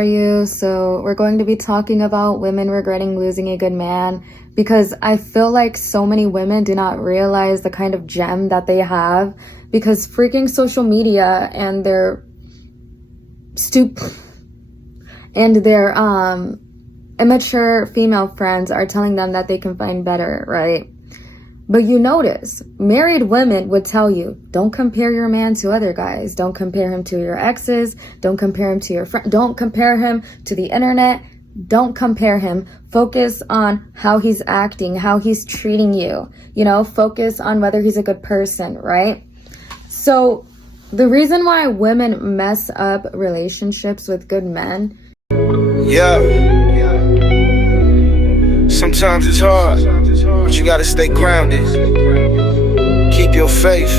are you? So we're going to be talking about women regretting losing a good man, because I feel like so many women do not realize the kind of gem that they have, because freaking social media and their immature female friends are telling them that they can find better, right? But you notice, married women would tell you, don't compare your man to other guys. Don't compare him to your exes. Don't compare him to your friend. Don't compare him to the internet. Don't compare him. Focus on how he's acting, how he's treating you. You know, focus on whether he's a good person, right? So the reason why women mess up relationships with good men. Yeah. Sometimes it's hard, but you gotta stay grounded. Keep your faith,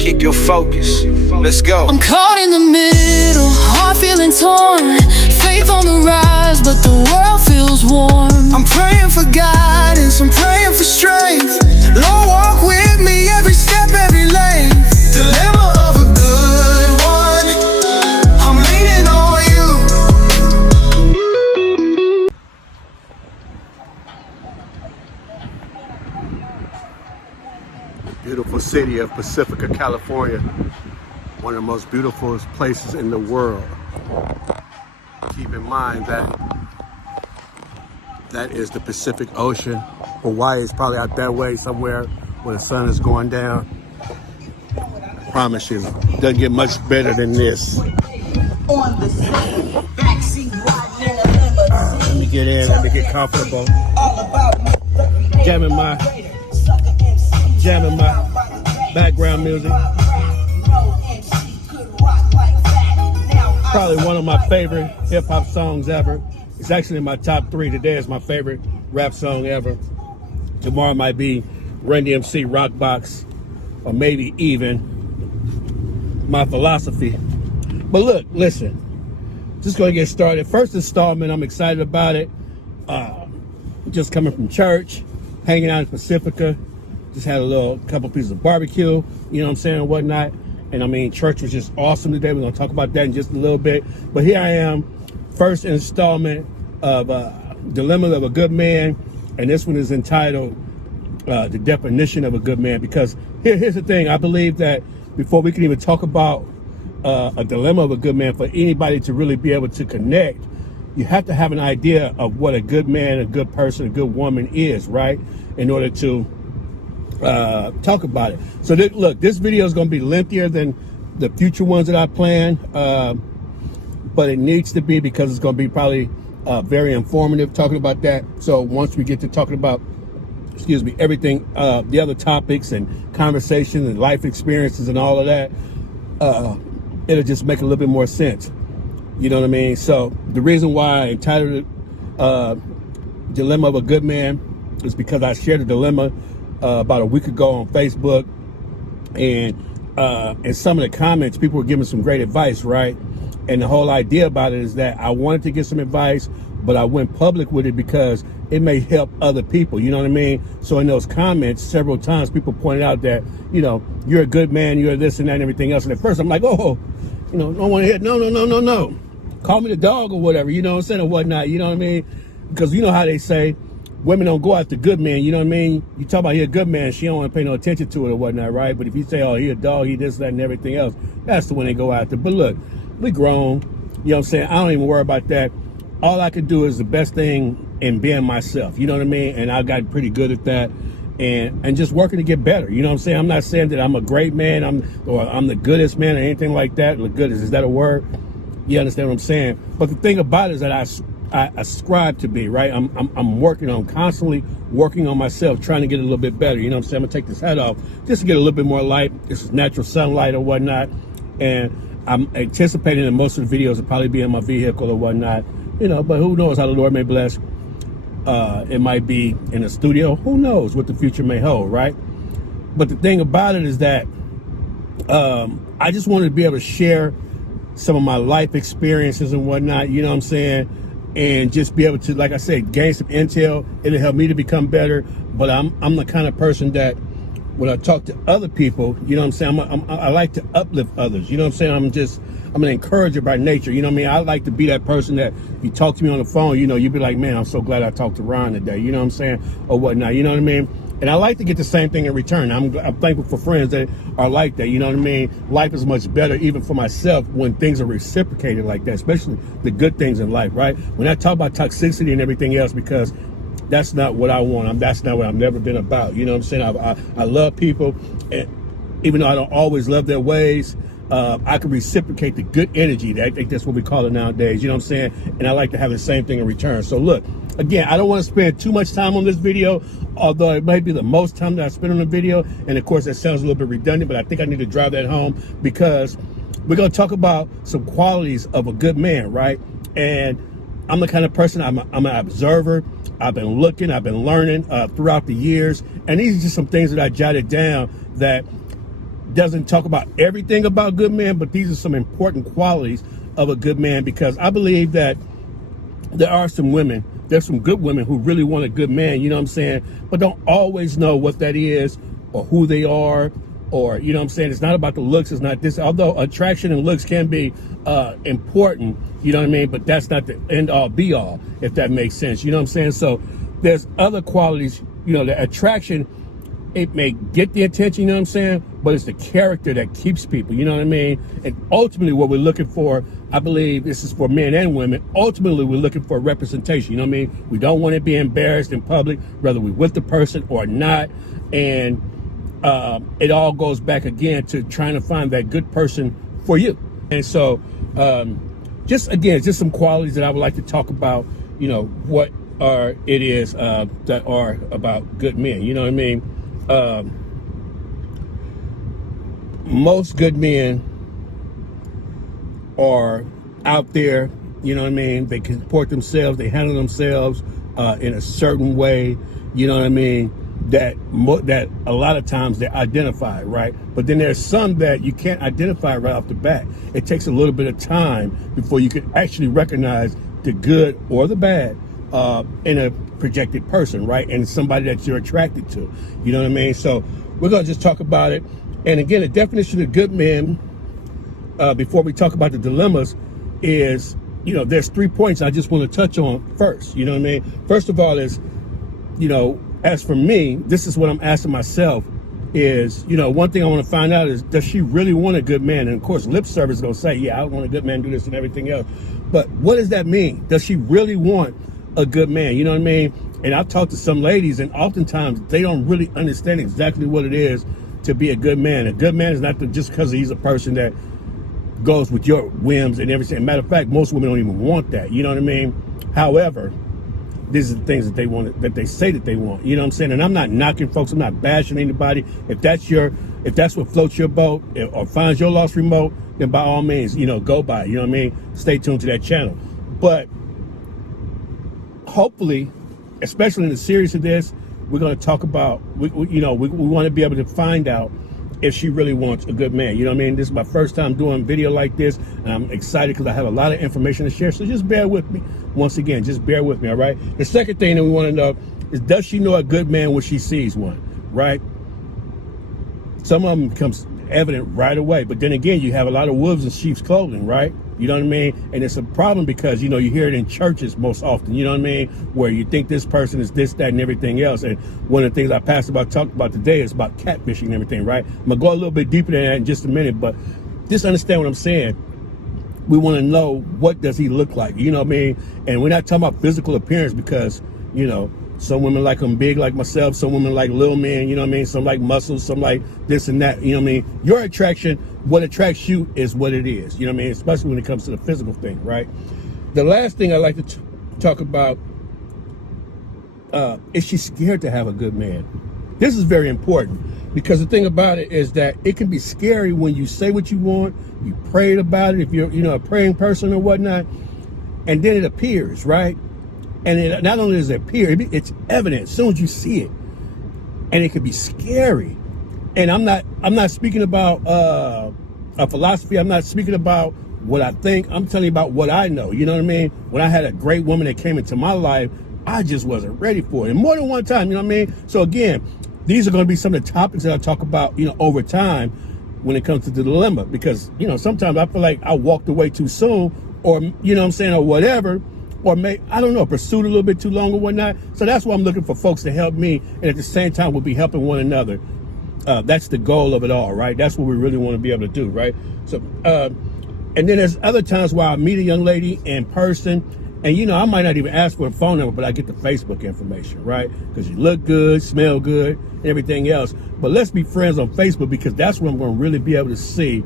keep your focus. Let's go. I'm caught in the middle, heart feeling torn. Faith on the rise, but the world feels warm. I'm praying for guidance, I'm praying for strength. Lord, walk with me every step, every lane. Dilemma of a good one, I'm leaning on you. Beautiful city of Pacifica, California. One of the most beautiful places in the world. Keep in mind that that is the Pacific Ocean. Hawaii is probably out that way somewhere where the sun is going down. I promise you, it doesn't get much better than this. Let me get in, let me get comfortable. Jamming my background music. Probably one of my favorite hip-hop songs ever. It's actually in my top 3. Today is my favorite rap song ever. Tomorrow might be Run DMC Rock Box, or maybe even My Philosophy. But look, listen, just gonna get started. First installment, I'm excited about it. Just coming from church, hanging out in Pacifica. Just had a couple pieces of barbecue, you know what I'm saying, and whatnot. And I mean, church was just awesome today. We're gonna talk about that in just a little bit. But here I am, first installment of Dilemma of a Good Man. And this one is entitled The Definition of a Good Man. Because here's the thing, I believe that before we can even talk about a dilemma of a good man, for anybody to really be able to connect, you have to have an idea of what a good man, a good person, a good woman is, right? In order to talk about it. So look, this video is going to be lengthier than the future ones that I plan, but it needs to be, because it's going to be probably very informative talking about that. So once we get to talking about, everything, the other topics and conversations and life experiences and all of that, it'll just make a little bit more sense. You know what I mean? So the reason why I entitled it Dilemma of a Good Man is because I shared a dilemma about a week ago on Facebook, and in some of the comments, people were giving some great advice, right? And the whole idea about it is that I wanted to get some advice, but I went public with it because it may help other people, you know what I mean? So in those comments, several times people pointed out that, you know, you're a good man, you're this and that and everything else. And at first I'm like, oh, you know, don't want to hear, no. Call me the dog or whatever, you know what I'm saying, or whatnot, you know what I mean? Because you know how they say, women don't go after good men, you know what I mean? You talk about he a good man, she don't want to pay no attention to it or whatnot, right? But if you say, oh, he a dog, he this, that, and everything else, that's the one they go after. But look, we grown, you know what I'm saying? I don't even worry about that. All I can do is the best thing in being myself, you know what I mean? And I've gotten pretty good at that, and just working to get better, you know what I'm saying? I'm not saying that I'm a great man, I'm the goodest man or anything like that. The goodest, is that a word? You understand what I'm saying? But the thing about it is that I ascribe to be, right? I'm constantly working on myself, trying to get a little bit better. You know what I'm saying? I'm gonna take this hat off just to get a little bit more light. This is natural sunlight or whatnot. And I'm anticipating that most of the videos will probably be in my vehicle or whatnot, you know, but who knows how the Lord may bless. It might be in a studio. Who knows what the future may hold, right? But the thing about it is that I just wanted to be able to share some of my life experiences and whatnot, you know what I'm saying? And just be able to, like I said, gain some intel. It'll help me to become better. But I'm the kind of person that when I talk to other people, you know what I'm saying, I like to uplift others. You know what I'm saying? I'm an encourager by nature. You know what I mean? I like to be that person that you talk to me on the phone, you know, you'd be like, man, I'm so glad I talked to Ron today. You know what I'm saying? Or whatnot. You know what I mean? And I like to get the same thing in return. I'm thankful for friends that are like that. You know what I mean? Life is much better, even for myself, when things are reciprocated like that, especially the good things in life, right? When I talk about toxicity and everything else, because that's not what I want. That's not what I've never been about. You know what I'm saying? I love people, and even though I don't always love their ways, I can reciprocate the good energy. I think that's what we call it nowadays. You know what I'm saying? And I like to have the same thing in return. So look, again, I don't want to spend too much time on this video, although it might be the most time that I spend on a video. And of course, that sounds a little bit redundant, but I think I need to drive that home, because we're going to talk about some qualities of a good man, right? And I'm the kind of person, I'm an observer. I've been looking, I've been learning throughout the years. And these are just some things that I jotted down that doesn't talk about everything about good men, but these are some important qualities of a good man, because I believe that there are some women, there's some good women who really want a good man, you know what I'm saying, but don't always know what that is or who they are, or, you know what I'm saying, it's not about the looks, it's not this, although attraction and looks can be important, you know what I mean, but that's not the end all be all, if that makes sense, you know what I'm saying. So there's other qualities, you know, the attraction, it may get the attention, you know what I'm saying, but it's the character that keeps people, you know what I mean? And ultimately what we're looking for, I believe this is for men and women, ultimately we're looking for representation, you know what I mean? We don't want to be embarrassed in public, whether we're with the person or not. And it all goes back again to trying to find that good person for you. And so just some qualities that I would like to talk about, you know, what it is that are about good men, you know what I mean? Most good men are out there, you know what I mean? They comport themselves, they handle themselves in a certain way, you know what I mean? That a lot of times they're identified, right? But then there's some that you can't identify right off the bat. It takes a little bit of time before you can actually recognize the good or the bad in a projected person, right? And somebody that you're attracted to, you know what I mean? So we're gonna just talk about it. And again, the definition of good men, before we talk about the dilemmas, is, you know, there's 3 points I just want to touch on first, you know what I mean? First of all is, you know, as for me, this is what I'm asking myself is, you know, one thing I want to find out is, does she really want a good man? And of course, lip service is going to say, yeah, I want a good man, do this and everything else. But what does that mean? Does she really want a good man? You know what I mean? And I've talked to some ladies, and oftentimes they don't really understand exactly what it is to be a good man. A good man is not just because he's a person that goes with your whims and everything. Matter of fact, most women don't even want that. You know what I mean? However, these are the things that they want, that they say that they want. You know what I'm saying? And I'm not knocking folks. I'm not bashing anybody. If that's what floats your boat or finds your lost remote, then by all means, you know, go by it. You know what I mean? Stay tuned to that channel. But hopefully, especially in the series of this, we're going to talk about, we want to be able to find out if she really wants a good man. You know what I mean? This is my first time doing a video like this, and I'm excited because I have a lot of information to share. So just bear with me. Once again, just bear with me, all right? The second thing that we want to know is, does she know a good man when she sees one, right? Some of them becomes evident right away, but then again, you have a lot of wolves in sheep's clothing, right? You know what I mean? And it's a problem because, you know, you hear it in churches most often, you know what I mean? Where you think this person is this, that, and everything else. And one of the things I talked about today is about catfishing and everything, right? I'm gonna go a little bit deeper than that in just a minute, but just understand what I'm saying. We want to know, what does he look like? You know what I mean? And we're not talking about physical appearance, because, you know, some women like them big like myself, some women like little men, you know what I mean? Some like muscles, some like this and that, you know what I mean? Your attraction, what attracts you is what it is, you know what I mean? Especially when it comes to the physical thing, right? The last thing I like to talk about, is she scared to have a good man? This is very important, because the thing about it is that it can be scary when you say what you want, you prayed about it, if you're, you know, a praying person or whatnot, and then it appears, right? And it not only does it appear, it's evident as soon as you see it, and it can be scary. And I'm not speaking about a philosophy. I'm not speaking about what I think. I'm telling you about what I know. You know what I mean? When I had a great woman that came into my life, I just wasn't ready for it. And more than one time, you know what I mean? So again, these are going to be some of the topics that I talk about, you know, over time. when it comes to the dilemma, because, you know, sometimes I feel like I walked away too soon, or, you know what I'm saying, or whatever, or I don't know, pursued a little bit too long or whatnot. So that's why I'm looking for folks to help me, and at the same time we'll be helping one another. That's the goal of it all, right? That's what we really want to be able to do, right? So, and then there's other times where I meet a young lady in person, and, you know, I might not even ask for a phone number, but I get the Facebook information, right? Because you look good, smell good, and everything else. But let's be friends on Facebook, because that's where I'm going to really be able to see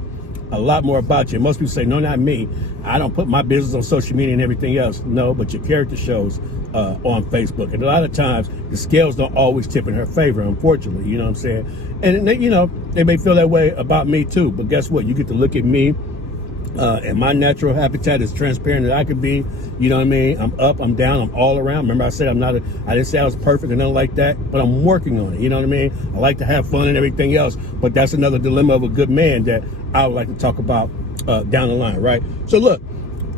a lot more about you. Most people say, no, not me. I don't put my business on social media and everything else. No, but your character shows on Facebook. And a lot of times the scales don't always tip in her favor, unfortunately, you know what I'm saying? And they, you know, they may feel that way about me too, but guess what? You get to look at me, and my natural habitat is transparent as I can be. You know what I mean? I'm up, I'm down, I'm all around. Remember I said I didn't say I was perfect or nothing like that, but I'm working on it. You know what I mean? I like to have fun and everything else, but that's another dilemma of a good man that I would like to talk about down the line, right? So look,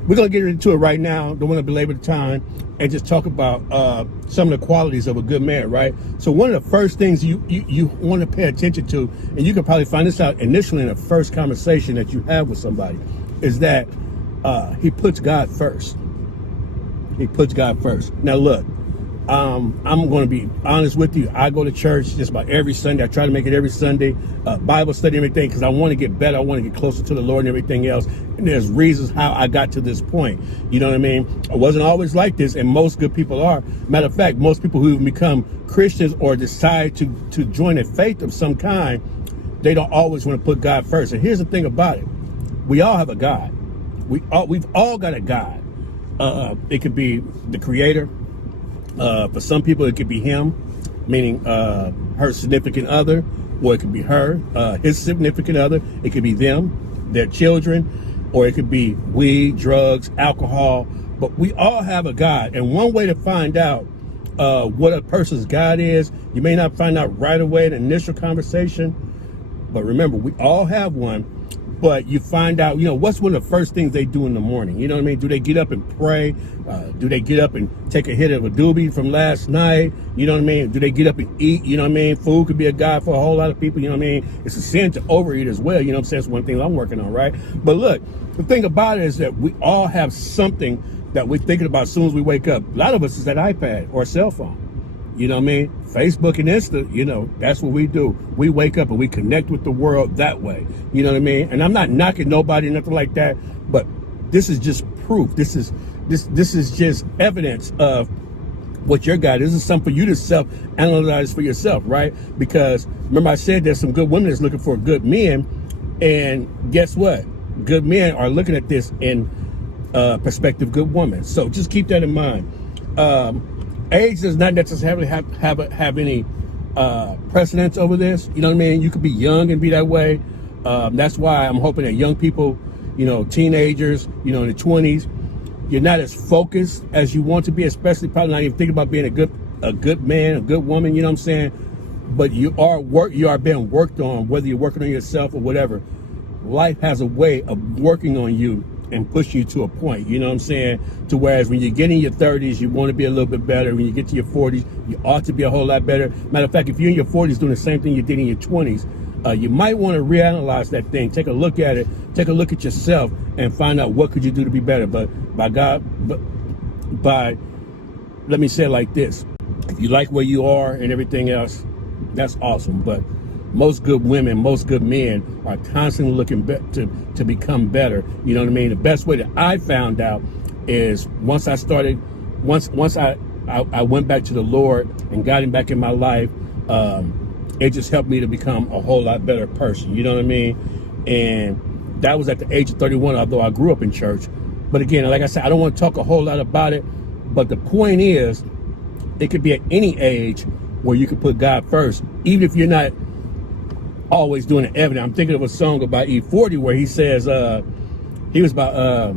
we're gonna get into it right now. Don't want to belabor the time, and just talk about some of the qualities of a good man, right? So one of the first things you want to pay attention to, and you can probably find this out initially in the first conversation that you have with somebody, is that he puts God first. He puts God first. Now look, I'm going to be honest with you. I go to church just about every Sunday. I try to make it every Sunday, Bible study and everything, because I want to get better. I want to get closer to the Lord and everything else. And there's reasons how I got to this point. You know what I mean? I wasn't always like this, and most good people are. Matter of fact, most people who become Christians or decide to join a faith of some kind, they don't always want to put God first. And here's the thing about it. We all have a God. We've all got a God. It could be the Creator. For some people, it could be him, meaning her significant other, or it could be her, his significant other. It could be them, their children, or it could be weed, drugs, alcohol. But we all have a God. And one way to find out what a person's God is, you may not find out right away in the initial conversation, but remember, we all have one. But you find out, you know, what's one of the first things they do in the morning? You know what I mean? Do they get up and pray? Do they get up and take a hit of a doobie from last night? You know what I mean? Do they get up and eat? You know what I mean? Food could be a God for a whole lot of people. You know what I mean? It's a sin to overeat as well. You know what I'm saying? That's one thing I'm working on, right? But look, the thing about it is that we all have something that we're thinking about as soon as we wake up. A lot of us is that iPad or cell phone. You know what I mean? Facebook and Insta, you know, that's what we do. We wake up and we connect with the world that way. You know what I mean? And I'm not knocking nobody, nothing like that, but this is just proof. This is just evidence of what your God is. This is something for you to self-analyze for yourself, right? Because remember I said there's some good women that's looking for good men, and guess what? Good men are looking at this in perspective good woman. So just keep that in mind. Age does not necessarily have any precedence over this. You know what I mean? You could be young and be that way. That's why I'm hoping that young people, you know, teenagers, you know, in the 20s, you're not as focused as you want to be, especially probably not even thinking about being a good man, a good woman. You know what I'm saying? But you are being worked on, whether you're working on yourself or whatever. Life has a way of working on you and push you to a point, you know what I'm saying? To whereas when you get in your 30s, you want to be a little bit better. When you get to your 40s, you ought to be a whole lot better. Matter of fact, if you're in your 40s doing the same thing you did in your 20s, you might want to reanalyze that thing. Take a look at it. Take a look at yourself and find out what could you do to be better. But let me say it like this. If you like where you are and everything else, that's awesome. But most good women, most good men are constantly looking to become better. You know what I mean? The best way that I found out is once I went back to the Lord and got him back in my life, it just helped me to become a whole lot better person. You know what I mean? And that was at the age of 31, although I grew up in church. But again, like I said, I don't want to talk a whole lot about it. But the point is, it could be at any age where you can put God first, even if you're not always doing it evident. I'm thinking of a song about E40 where he says he was about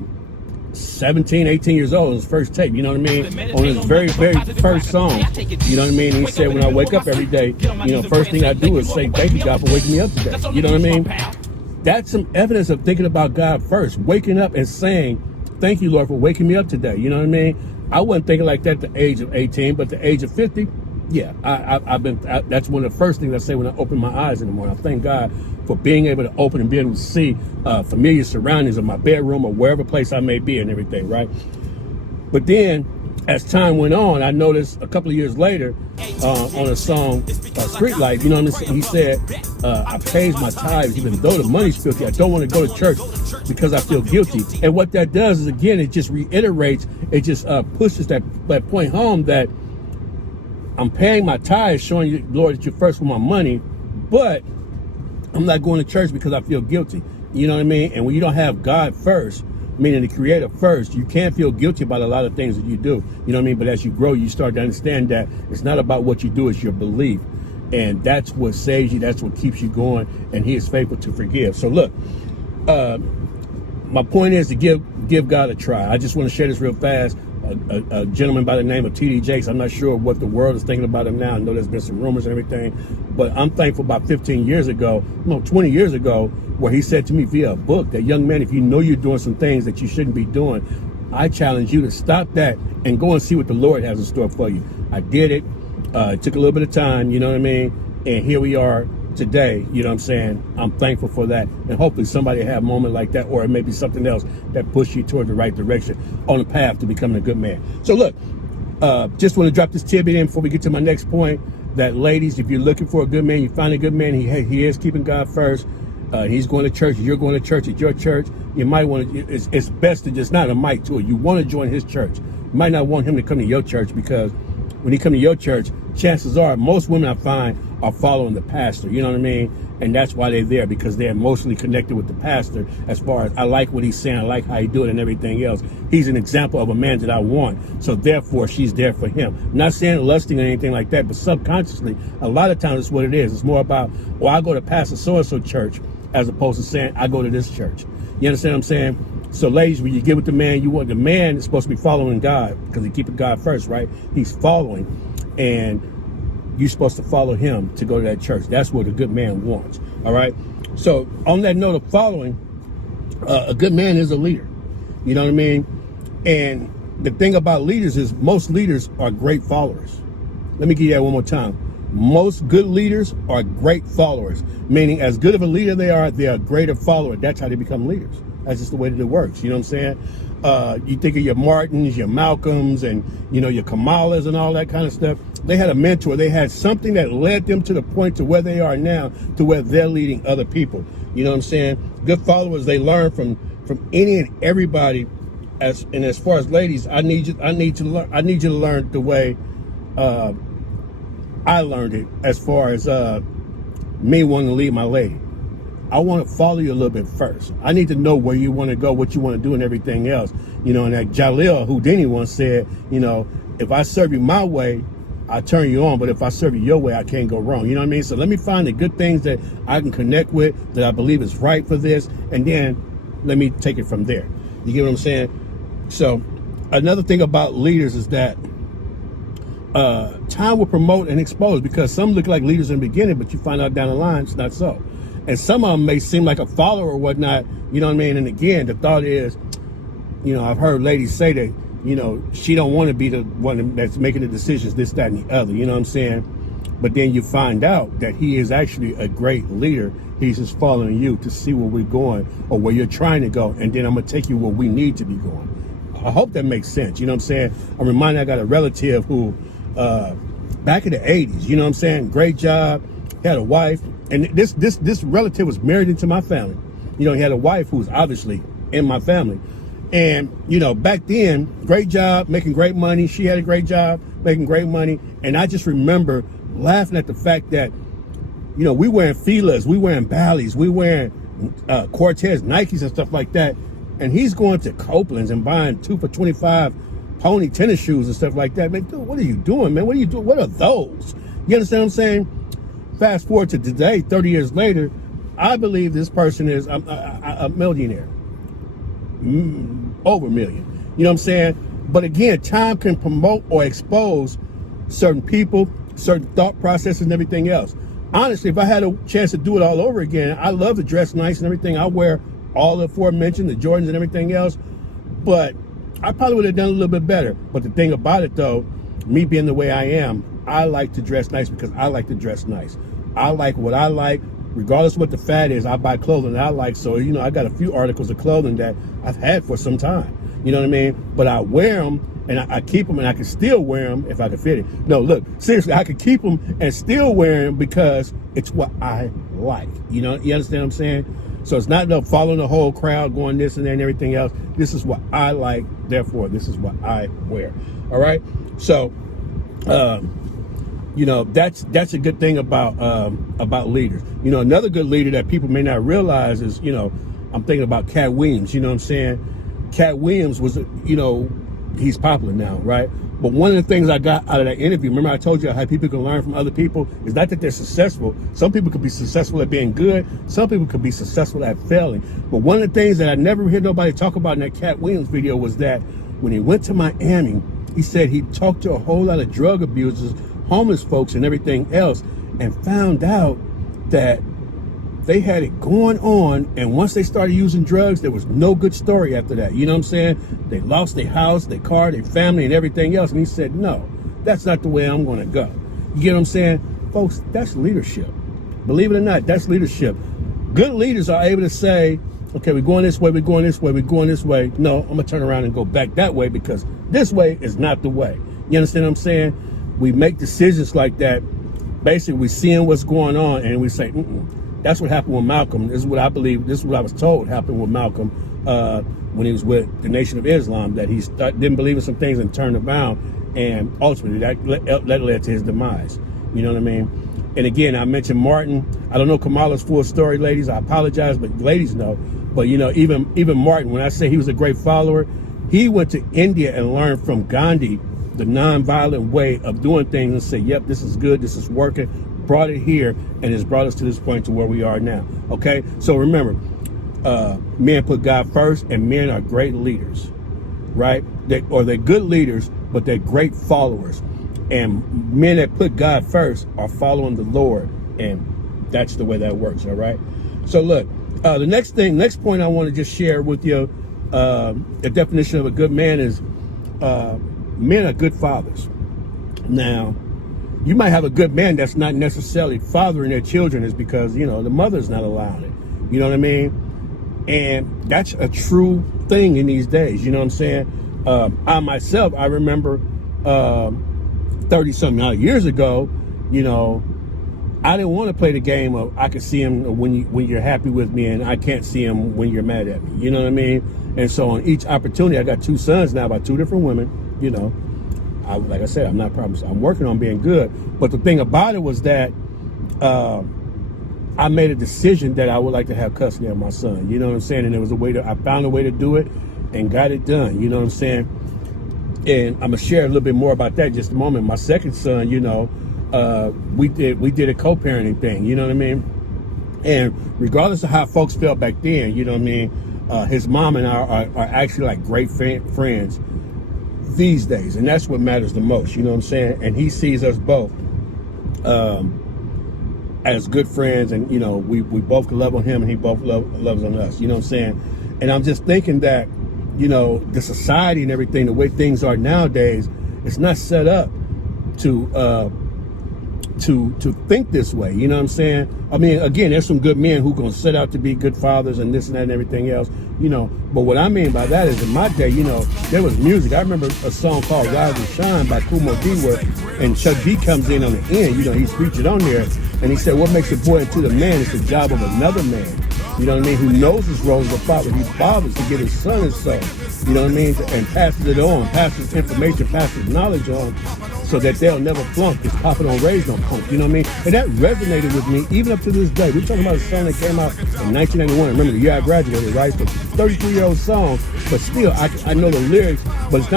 17, 18 years old, his first tape, you know what I mean? On his very, very first song, you know what I mean? And he said, when I wake up every day, you know, first thing I do is say, thank you, God, for waking me up today. You know what I mean? That's some evidence of thinking about God first, waking up and saying, thank you, Lord, for waking me up today. You know what I mean? I wasn't thinking like that at the age of 18, but at the age of 50, yeah, that's one of the first things I say when I open my eyes in the morning. I thank God for being able to open and being able to see familiar surroundings of my bedroom or wherever place I may be and everything, right? But then, as time went on, I noticed a couple of years later on a song, Street Life, you know, he said, I pays my tithes even though the money's filthy. I don't want to go to church because I feel guilty. And what that does is, again, it just reiterates, it just pushes that point home that I'm paying my tithes, showing you, Lord, that you're first with my money, but I'm not going to church because I feel guilty. You know what I mean? And when you don't have God first, meaning the Creator first, you can't feel guilty about a lot of things that you do. You know what I mean? But as you grow, you start to understand that it's not about what you do, it's your belief. And that's what saves you. That's what keeps you going. And He is faithful to forgive. So look, my point is to give God a try. I just want to share this real fast. A gentleman by the name of T.D. Jakes. I'm not sure what the world is thinking about him now. I know there's been some rumors and everything, but I'm thankful about 15 years ago, no, 20 years ago, where he said to me via a book that, young man, if you know you're doing some things that you shouldn't be doing, I challenge you to stop that and go and see what the Lord has in store for you. I did it. It took a little bit of time, you know what I mean? And here we are today, you know what I'm saying? I'm thankful for that. And hopefully somebody have a moment like that, or it may be something else that pushes you toward the right direction on the path to becoming a good man. So look, just want to drop this tidbit in before we get to my next point, that ladies, if you're looking for a good man, you find a good man, he is keeping God first. He's going to church, you're going to church at your church. You might want to, it's best to just not a mic to it. You want to join his church. You might not want him to come to your church, because when he come to your church, chances are most women I find are following the pastor, you know what I mean? And that's why they're there, because they're emotionally connected with the pastor. As far as, I like what he's saying, I like how he do it and everything else. He's an example of a man that I want. So therefore, she's there for him. I'm not saying lusting or anything like that, but subconsciously, a lot of times it's what it is. It's more about, well, I go to Pastor so-and-so church, as opposed to saying, I go to this church. You understand what I'm saying? So ladies, when you get with the man, you want, the man is supposed to be following God, because he's keeping God first, right? He's following, and you're supposed to follow him to go to that church. That's what a good man wants. All right. So on that note of following, a good man is a leader. You know what I mean? And the thing about leaders is most leaders are great followers. Let me give you that one more time. Most good leaders are great followers, meaning as good of a leader they're a greater follower. That's how they become leaders. That's just the way that it works. You know what I'm saying? You think of your Martins, your Malcolms, and, you know, your Kamalas and all that kind of stuff. They had a mentor. They had something that led them to the point to where they are now, to where they're leading other people. You know what I'm saying? Good followers, they learn from any and everybody. As far as ladies, I need you to learn the way I learned it, as far as me wanting to lead my lady. I want to follow you a little bit first. I need to know where you want to go, what you want to do, and everything else. You know, and that Jalil Houdini once said, you know, if I serve you my way, I turn you on, but if I serve you your way, I can't go wrong. You know what I mean? So let me find the good things that I can connect with, that I believe is right for this, and then let me take it from there. You get what I'm saying? So another thing about leaders is that time will promote and expose, because some look like leaders in the beginning, but you find out down the line it's not so. And some of them may seem like a follower or whatnot, you know what I mean? And again, the thought is, you know, I've heard ladies say that, you know, she don't want to be the one that's making the decisions, this, that, and the other, you know what I'm saying? But then you find out that he is actually a great leader. He's just following you to see where we're going or where you're trying to go. And then I'm going to take you where we need to be going. I hope that makes sense. You know what I'm saying? I'm reminded, I got a relative who, back in the 80s, you know what I'm saying? Great job, had a wife. And this relative was married into my family. You know, he had a wife who was obviously in my family. And, you know, back then, great job, making great money. She had a great job, making great money. And I just remember laughing at the fact that, you know, we wearing Filas, we wearing Bally's, we wearing Cortez Nikes and stuff like that. And he's going to Copeland's and buying 2 for $25 pony tennis shoes and stuff like that. Man, dude, what are you doing, man? What are you doing? What are those? You understand what I'm saying? Fast forward to today, 30 years later, I believe this person is a millionaire. Over a million. You know what I'm saying? But again, time can promote or expose certain people, certain thought processes, and everything else. Honestly, if I had a chance to do it all over again, I love to dress nice and everything. I wear all the aforementioned, the Jordans and everything else. But I probably would have done a little bit better. But the thing about it, though, me being the way I am, I like to dress nice because I like to dress nice. I like what I like, regardless of what the fad is. I buy clothing that I like. So, you know, I got a few articles of clothing that I've had for some time. You know what I mean? But I wear them and I keep them, and I can still wear them if I can fit it. No, look, seriously, I can keep them and still wear them because it's what I like. You know, you understand what I'm saying? So it's not no following the whole crowd, going this and that and everything else. This is what I like. Therefore, this is what I wear. All right. So, you know, that's a good thing about leaders. You know, another good leader that people may not realize is, you know, I'm thinking about Cat Williams. You know what I'm saying? Cat Williams was, you know, he's popular now, right? But one of the things I got out of that interview, remember I told you how people can learn from other people, is not that they're successful. Some people could be successful at being good. Some people could be successful at failing. But one of the things that I never heard nobody talk about in that Cat Williams video was that when he went to Miami, he said he talked to a whole lot of drug abusers, homeless folks, and everything else, and found out that they had it going on, and once they started using drugs, there was no good story after that. You know what I'm saying? They lost their house, their car, their family, and everything else. And he said, no, that's not the way I'm going to go. You get what I'm saying? Folks, that's leadership. Believe it or not, that's leadership. Good leaders are able to say, okay, we're going this way, we're going this way, we're going this way. No, I'm going to turn around and go back that way because this way is not the way. You understand what I'm saying? We make decisions like that. Basically, we're seeing what's going on, and we say, That's what happened with Malcolm. This is what I believe. This is what I was told happened with Malcolm when he was with the Nation of Islam, that he didn't believe in some things and turned around, and ultimately that led to his demise. You know what I mean? And again, I mentioned Martin. I don't know Kamala's full story, ladies. I apologize, but ladies know. But you know, even Martin, when I say he was a great follower, he went to India and learned from Gandhi the non-violent way of doing things and say, yep, this is good, this is working, brought it here, and it's brought us to this point to where we are now. Okay, so remember, men put God first, and men are great leaders, right? They're good leaders, but they're great followers. And men that put God first are following the Lord, and that's the way that works. All right. So look, the next point I want to just share with you, the definition of a good man is men are good fathers. Now, you might have a good man that's not necessarily fathering their children, is because, you know, the mother's not allowing it. You know what I mean? And that's a true thing in these days. You know what I'm saying? I myself, I remember 30-something odd years ago, you know, I didn't want to play the game of I can see him when you're happy with me, and I can't see him when you're mad at me. You know what I mean? And so on each opportunity, I got two sons now by two different women. You know, like I said, I'm not promised. I'm working on being good. But the thing about it was that I made a decision that I would like to have custody of my son. You know what I'm saying? And there was I found a way to do it and got it done. You know what I'm saying? And I'm gonna share a little bit more about that in just a moment. My second son, you know, we did a co-parenting thing. You know what I mean? And regardless of how folks felt back then, you know what I mean, his mom and I are actually like great friends these days, and that's what matters the most. You know what I'm saying? And he sees us both as good friends, and you know, we both love on him, and he both loves on us. You know what I'm saying? And I'm just thinking that, you know, the society and everything, the way things are nowadays, it's not set up to think this way. You know what I'm saying? I mean, again, there's some good men who gonna set out to be good fathers and this and that and everything else, you know. But what I mean by that is, in my day, you know, there was music. I remember a song called Rise and Shine by Kumo D, and Chuck D comes in on the end. You know, he's featured on there, and he said, what makes a boy into the man is the job of another man. You know what I mean? Who knows his role as a father. He bothers to get his son and son, you know what I mean? And passes it on, passes information, passes knowledge on, so that they'll never flunk. His papa don't raise no punk, you know what I mean? And that resonated with me even up to this day. We're talking about a song that came out in 1991. Remember, the year I graduated, right? It's a 33-year-old song, but still, I know the lyrics. But it's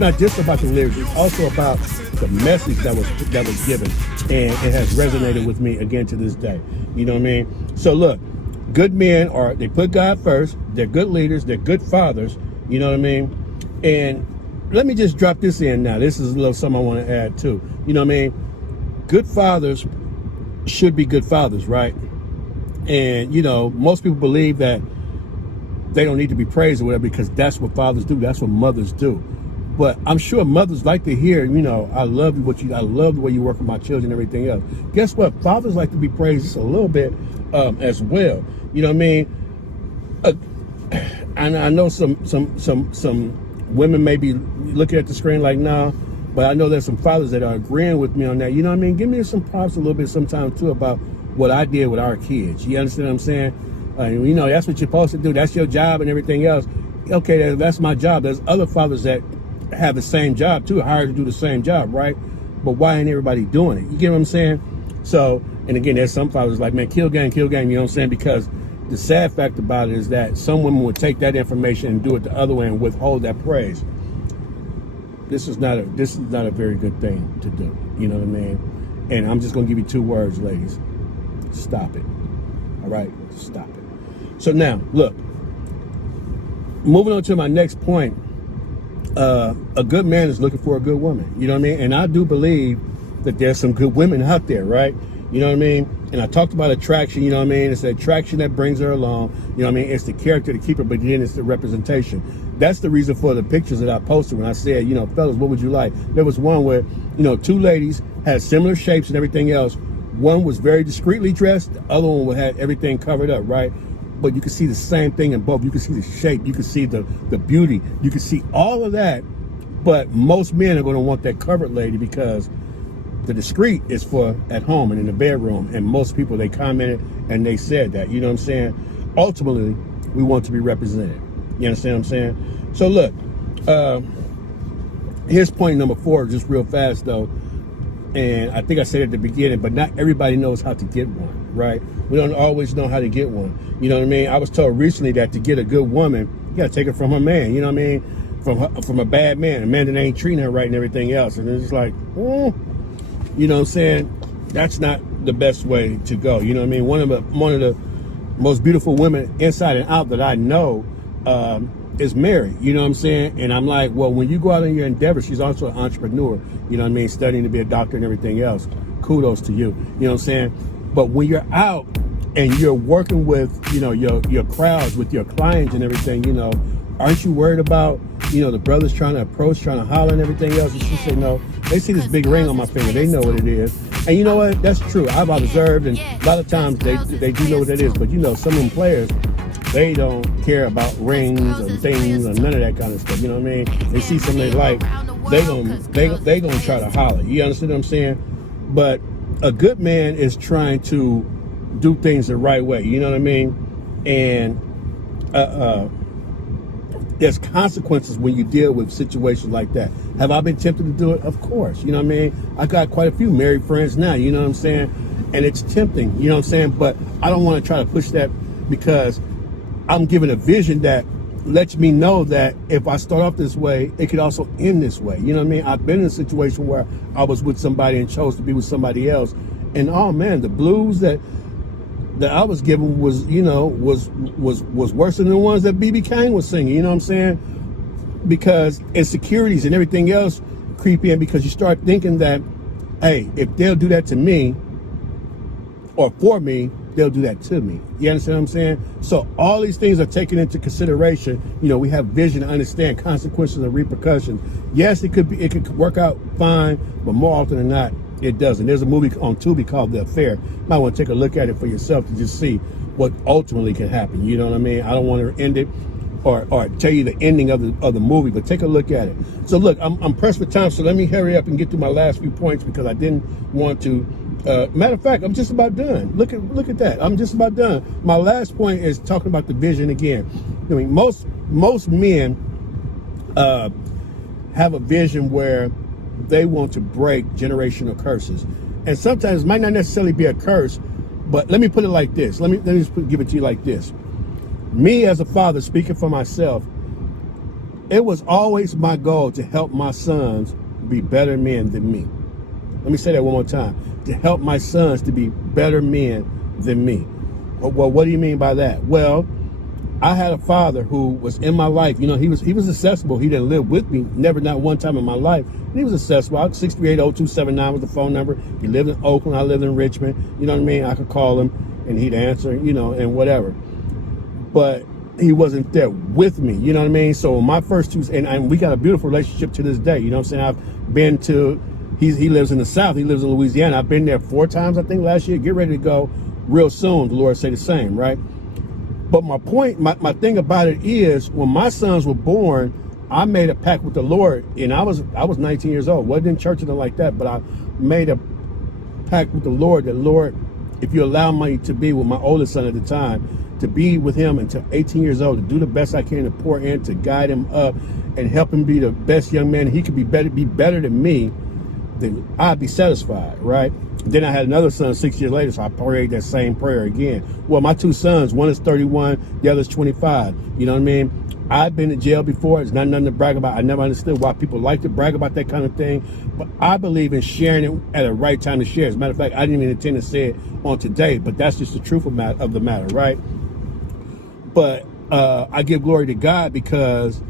not just about the lyrics. It's also about the message that was given, and it has resonated with me again to this day. You know what I mean? So look, good men they put God first. They're good leaders. They're good fathers. You know what I mean? And let me just drop this in now. This is a little something I want to add too. You know what I mean? Good fathers should be good fathers, right? And, you know, most people believe that they don't need to be praised or whatever because that's what fathers do. That's what mothers do. But I'm sure mothers like to hear, I love I love the way you work with my children and everything else. Guess what? Fathers like to be praised just a little bit as well. You know what I mean? And I know some women may be looking at the screen like, nah, but I know there's some fathers that are agreeing with me on that. You know what I mean? Give me some props a little bit sometimes too about what I did with our kids. You understand what I'm saying? That's what you're supposed to do. That's your job and everything else. Okay, that's my job. There's other fathers that have the same job too, hired to do the same job, right? But why ain't everybody doing it? You get what I'm saying? So, and again, there's some fathers like, man, kill game, you know what I'm saying? Because the sad fact about it is that some women would take that information and do it the other way and withhold that praise. This is not a very good thing to do. You know what I mean? And I'm just gonna give you 2 words, ladies. Stop it. All right? Stop it. So now, look, moving on to my next point. A good man is looking for a good woman. You know what I mean? And I do believe that there's some good women out there, right? You know what I mean? And I talked about attraction, you know what I mean? It's the attraction that brings her along. You know what I mean? It's the character to keep her, but then it's the representation. That's the reason for the pictures that I posted when I said, fellas, what would you like? There was one where, 2 ladies had similar shapes and everything else. One was very discreetly dressed. The other one had everything covered up, right? But you can see the same thing in both. You can see the shape. You can see the beauty. You can see all of that. But most men are going to want that covered lady because the discreet is for at home and in the bedroom. And most people, they commented and they said that. You know what I'm saying? Ultimately, we want to be represented. You understand what I'm saying? So look, here's point number 4, just real fast though. And I think I said it at the beginning, but not everybody knows how to get one, right? We don't always know how to get one. You know what I mean? I was told recently that to get a good woman, you got to take it from her man. You know what I mean? From a bad man, a man that ain't treating her right and everything else. And it's just like, you know what I'm saying? That's not the best way to go. You know what I mean? One of the most beautiful women inside and out that I know is married. You know what I'm saying? And I'm like, well, when you go out on your endeavors, she's also an entrepreneur. You know what I mean? Studying to be a doctor and everything else. Kudos to you. You know what I'm saying? But when you're out and you're working with, your crowds, with your clients and everything, aren't you worried about, the brothers trying to approach, trying to holler and everything else? And she said, no, they see this big ring on my finger. They know what it is. And you know what? That's true. I've observed, and a lot of times they do know what it is. But, some of them players, they don't care about rings or things or none of that kind of stuff. You know what I mean? They see something they like, they gonna try to holler. You understand what I'm saying? But a good man is trying to do things the right way. You know what I mean? And there's consequences when you deal with situations like that. Have I been tempted to do it? Of course. You know what I mean? I got quite a few married friends now. You know what I'm saying? And it's tempting. You know what I'm saying? But I don't want to try to push that because I'm given a vision that lets me know that if I start off this way, it could also end this way. You know what I mean? I've been in a situation where I was with somebody and chose to be with somebody else. And oh man, the blues that I was given was, was worse than the ones that B.B. King was singing. You know what I'm saying? Because insecurities and everything else creep in because you start thinking that, hey, if they'll do that to me or for me, they'll do that to me. You understand what I'm saying? So all these things are taken into consideration. We have vision to understand consequences and repercussions. Yes, it could work out fine, but more often than not, it doesn't. There's a movie on Tubi called The Affair. You might want to take a look at it for yourself to just see what ultimately can happen. You know what I mean? I don't want to end it or tell you the ending of the movie, but take a look at it. So look, I'm pressed for time, so let me hurry up and get through my last few points because I didn't want to. Matter of fact, I'm just about done. Look at that. I'm just about done. My last point is talking about the vision again. I mean, most men have a vision where they want to break generational curses, and sometimes it might not necessarily be a curse. But let me put it like this. Let me just give it to you like this. Me as a father, speaking for myself, it was always my goal to help my sons be better men than me. Let me say that one more time. To help my sons to be better men than me. Well, what do you mean by that? Well, I had a father who was in my life. He was accessible. He didn't live with me, never, not one time in my life. And he was accessible. 638-0279 was the phone number. He lived in Oakland. I lived in Richmond. You know what I mean? I could call him and he'd answer, and whatever. But he wasn't there with me, you know what I mean? So my first two, and we got a beautiful relationship to this day, you know what I'm saying? I've been to, he lives in the South, he lives in Louisiana. I've been there 4 times, I think, last year. Get ready to go real soon, the Lord say the same, right? But my point, my thing about it is, when my sons were born, I made a pact with the Lord, and I was 19 years old. Wasn't in church or nothing like that, but I made a pact with the Lord that, Lord, if you allow me to be with my oldest son at the time, to be with him until 18 years old, to do the best I can to pour in, to guide him up and help him be the best young man he could be better than me, then I'd be satisfied, right? Then I had another son 6 years later, so I prayed that same prayer again. Well, my 2 sons, one is 31, the other is 25. You know what I mean? I've been in jail before. It's not nothing to brag about. I never understood why people like to brag about that kind of thing. But I believe in sharing it at a right time to share. As a matter of fact, I didn't even intend to say it on today, but that's just the truth of the matter, right? But I give glory to God because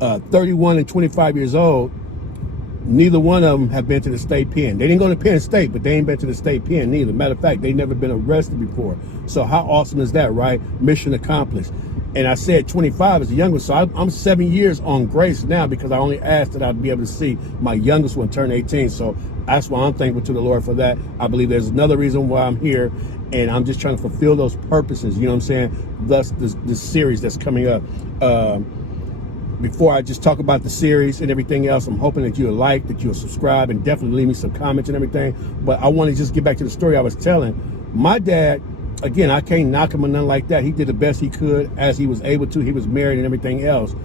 31 and 25 years old, neither one of them have been to the state pen. They didn't go to Penn State, but they ain't been to the state pen neither. Matter of fact, they never been arrested before. So how awesome is that, right? Mission accomplished. And I said 25 is the youngest, so I'm 7 years on grace now because I only asked that I'd be able to see my youngest one turn 18. So that's why I'm thankful to the Lord for that. I believe there's another reason why I'm here, and I'm just trying to fulfill those purposes, you know what I'm saying? Thus, this series that's coming up. Before I just talk about the series and everything else, I'm hoping that you'll like, that you'll subscribe, and definitely leave me some comments and everything. But I want to just get back to the story I was telling. My dad, again, I can't knock him or nothing like that. He did the best he could as he was able to. He was married and everything else.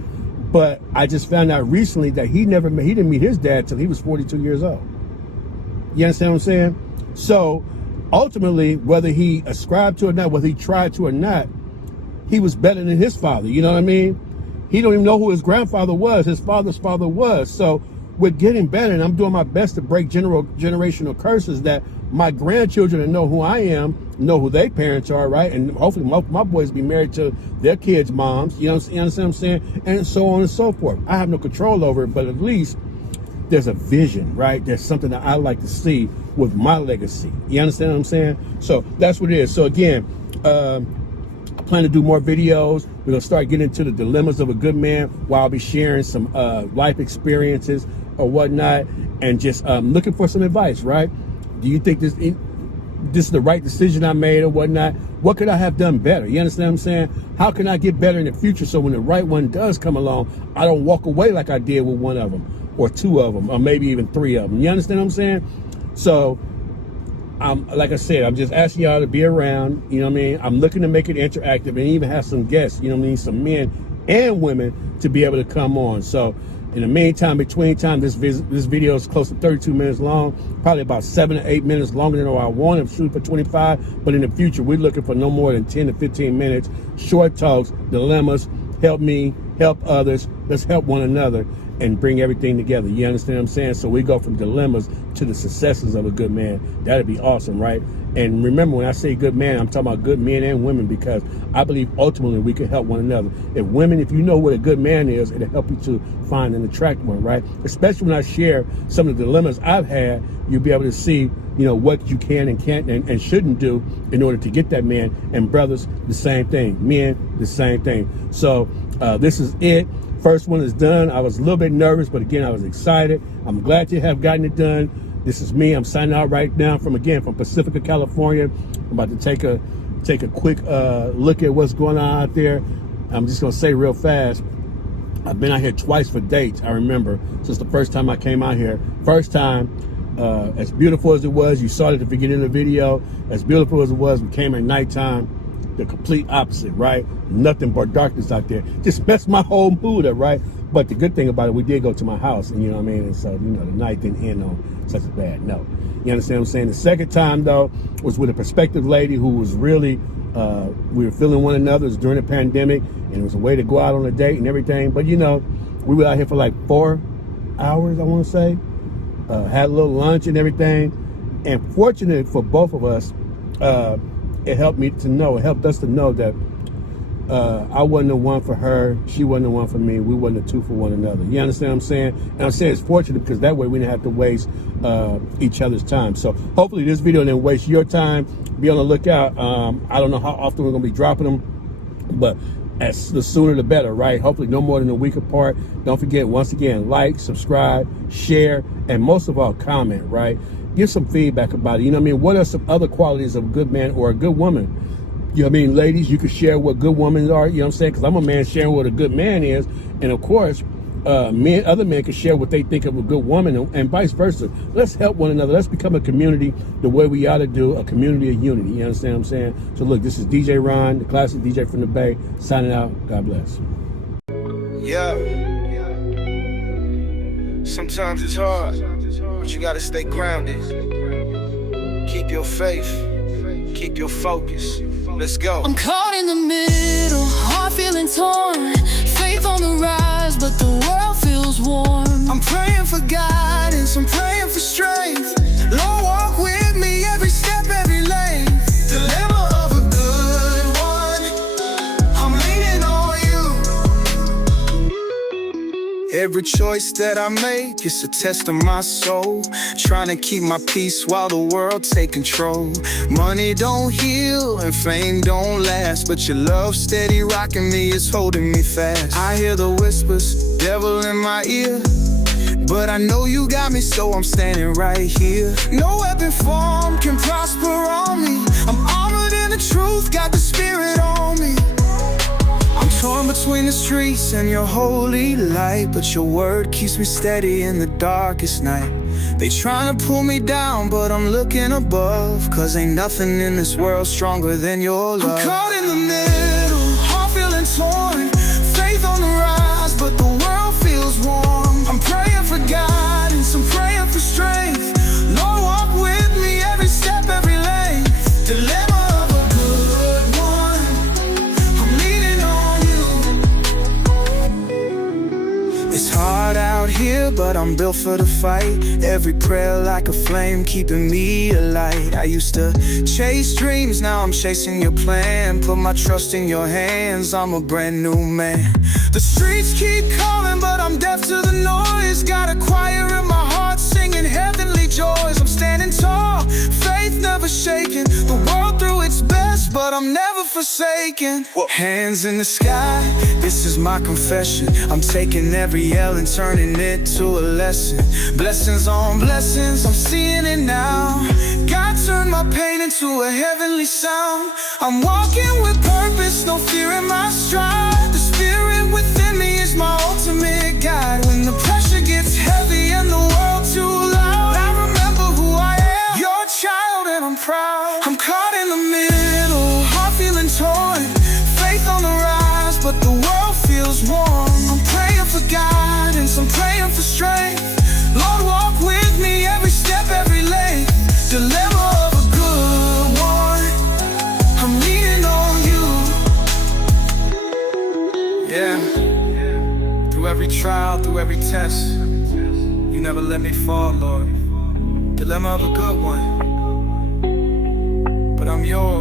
But I just found out recently that he didn't meet his dad till he was 42 years old. You understand what I'm saying? So ultimately, whether he ascribed to it or not, whether he tried to or not, he was better than his father. You know what I mean? He don't even know who his grandfather was. His father's father was. So we're getting better, and I'm doing my best to break generational curses that my grandchildren that know who I am, know who their parents are, right? And hopefully my boys be married to their kids' moms. You understand what I'm saying? And so on and so forth. I have no control over it, but at least there's a vision, right? There's something that I like to see with my legacy. You understand what I'm saying? So that's what it is. So again, I plan to do more videos. We're going to start getting into the dilemmas of a good man while I'll be sharing some life experiences or whatnot, and just looking for some advice, right? Do you think this is the right decision I made or whatnot? What could I have done better? You understand what I'm saying? How can I get better in the future so when the right one does come along, I don't walk away like I did with one of them or 2 of them or maybe even 3 of them. You understand what I'm saying? So like I said, I'm just asking y'all to be around, you know what I mean? I'm looking to make it interactive and even have some guests, you know what I mean? Some men and women to be able to come on. So in the meantime, between time, this video is close to 32 minutes long, probably about 7 to 8 minutes longer than what I want. I'm shooting for 25, but in the future, we're looking for no more than 10 to 15 minutes, short talks, dilemmas, help me, help others, let's help one another and bring everything together. You understand what I'm saying? So we go from dilemmas to the successes of a good man. That'd be awesome, right? And remember, when I say good man, I'm talking about good men and women, because I believe ultimately we can help one another. If you know what a good man is, it'll help you to find and attract one, right? Especially when I share some of the dilemmas I've had, you'll be able to see, you know, what you can and can't and shouldn't do in order to get that man. And brothers, the same thing. Men, the same thing. So this is it. First one is done. I was a little bit nervous, but again, I was excited. I'm glad to have gotten it done. This is me. I'm signing out right now from Pacifica, California. I'm about to take a quick look at what's going on out there. I'm just gonna say real fast, I've been out here twice for dates. I remember since the first time I came out here. First time, as beautiful as it was, you saw it at the beginning of the video. As beautiful as it was, we came at nighttime. The complete opposite, right? Nothing but darkness out there. Just messed my whole mood up, right? But the good thing about it, we did go to my house, and you know what I mean? And so, you know, the night didn't end on such a bad note. You understand what I'm saying? The second time, though, was with a prospective lady who was really, we were feeling one another. It was during the pandemic, and it was a way to go out on a date and everything. But, you know, we were out here for like 4 hours, I want to say. Had a little lunch and everything. And fortunate for both of us, it helped us to know that I wasn't the one for her, she wasn't the one for me, we wasn't the two for one another. You understand what I'm saying? And I'm saying it's fortunate because that way we didn't have to waste each other's time. So hopefully this video didn't waste your time. Be on the lookout. I don't know how often we're going to be dropping them, but as the sooner the better, right? Hopefully no more than a week apart. Don't forget, once again, like, subscribe, share, and most of all, comment, right? Give some feedback about it. You know what I mean? What are some other qualities of a good man or a good woman? You know what I mean? Ladies, you can share what good women are, you know what I'm saying? Because I'm a man sharing what a good man is. And of course, other men can share what they think of a good woman, and vice versa. Let's help one another. Let's become a community the way we ought to do, a community of unity. You understand what I'm saying? So look, this is DJ Ron, the classic DJ from the Bay, signing out. God bless. Yeah. Sometimes it's hard, but you gotta stay grounded. Keep your faith, keep your focus. Let's go. I'm caught in the middle, heart feeling torn. Faith on the rise, but the world feels warm. I'm praying for guidance, I'm praying for strength. Lord, walk with me every step, every lane. Dilemma of a good one, I'm leaning on you. Every choice that I make is a test of my soul. Trying to keep my peace while the world take control. Money don't heal and fame don't last, but your love steady rocking me, is holding me fast. I hear the whispers, devil in my ear, but I know you got me, so I'm standing right here. No weapon formed can prosper on me. I'm armored in the truth, got the spirit on me. I'm torn between the streets and your holy light, but your word keeps me steady in the darkest night. They trying to pull me down, but I'm looking above, cause ain't nothing in this world stronger than your love. I'm caught in the middle, heart feeling torn. Faith on the rise, but the world feels warm. I'm praying for guidance, I'm praying for strength. Lord, walk with me every step, every lane. Dilemma of a good one, I'm leaning on you. It's hard out here, but I'm built for the fight. Every prayer like a flame, keeping me alight. I used to chase dreams, now I'm chasing your plan. Put my trust in your hands, I'm a brand new man. The streets keep calling, but I'm deaf to the noise. Got a choir in my heart singing heavenly joys. I'm standing tall, faith never shaken. The world threw its best, but I'm never forsaken. Hands in the sky, this is my confession. I'm taking every L and turning it to a lesson. Blessings on blessings, I'm seeing it now. God turned my pain into a heavenly sound. I'm walking with purpose, no fear in my stride. The spirit within me is my ultimate guide. When the pressure gets heavy and the world too loud, I remember who I am, your child, and I'm proud. I'm caught in the middle, heart feeling torn. Faith on the rise, but the world feels warm. I'm praying for guidance, I'm praying for strength. Lord, walk with me every step, every lane. Dilemma of a good one, I'm leaning on you. Yeah. Through every trial, through every test, you never let me fall, Lord. Dilemma of a good one, but I'm yours.